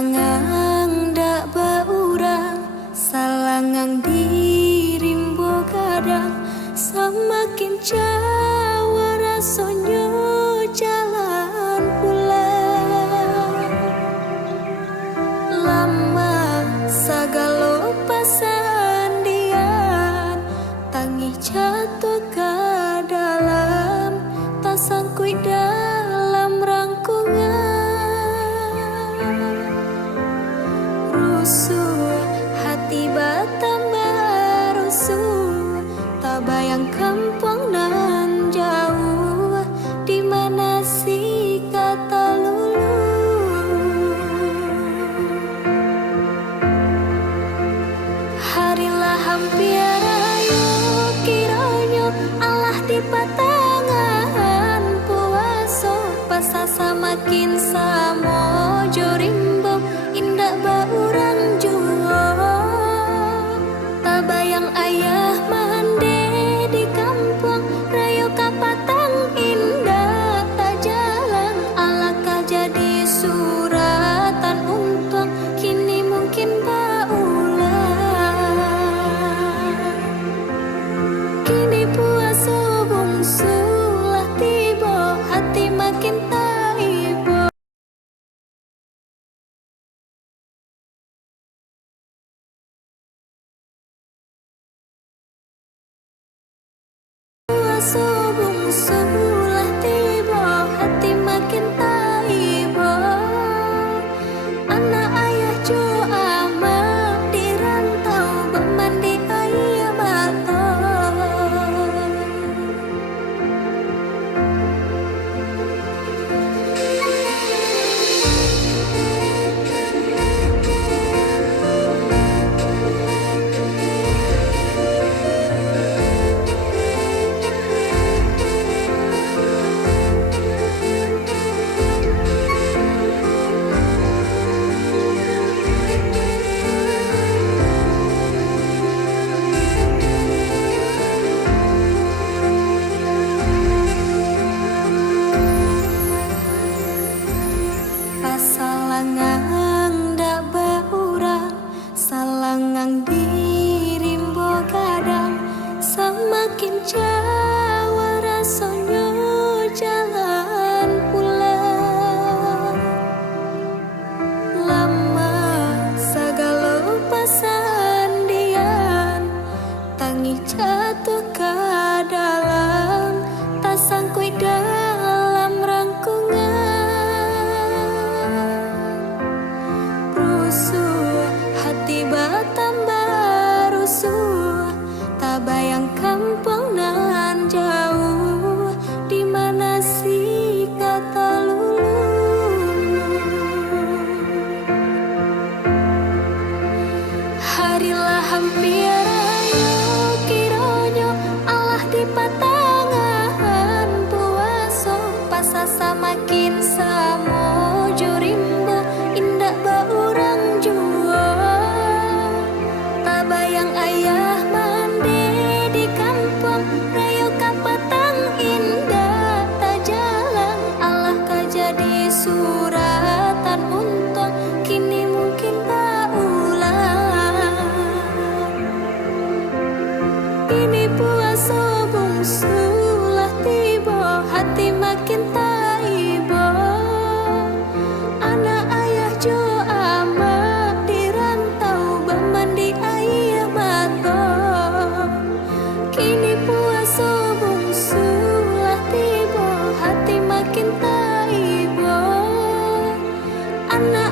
Pasalangang dak baurang, salangang dirimbo kadang, semakin jawa rasonyo jalan pulang. Lama sagalo pasandian, tangi jatuh ke dalam, tak sangkui dalam rangkungan. Rusuh hati batambah rusuh, tak bayang kampung nan jauh, di mana si kata lulu. Harilah hampir ayo kiranya Allah di patangan puaso, pasasa makin samo jorimbo indah baurang juo. Tak bayang ayah mande di kampung rayo kapatang indah, tak jalan alakah jadi suratan untung, kini mungkin baulah. Kini puasa bungsu lah tiba, hati makin taibo. Puasa bungsu lah tiba, hati makin taibo. Anak ayah jo amat di rantau, bermandi ayah mata. Pasalangang dak baurang, salangang dirimbo kadang, semakin jawa rasonyo jalan pulang. Lama sagalo pasandian, tangi jatuh ke dalam, tak sangkui dalam rangkungan. Rusuh hati batambah rusuh, tak bayang kampung nan jauh, di mana si kata lulu. Harilah hampir ayo kiranya Allah di patangan puaso, pasasa makin samo jorimbo indah baurang juo. Tak bayang ayah mande di kampung rayo kapatang indah, tak jalan alakah jadi suratan untung, kini mungkin baulah. Ini puasa bungsu lah tiba, hati makin taibo. Anak ayah jo amat di rantau, bermandi ayah mata. Kini puasa bungsu lah tiba, hati makin taibo. Anak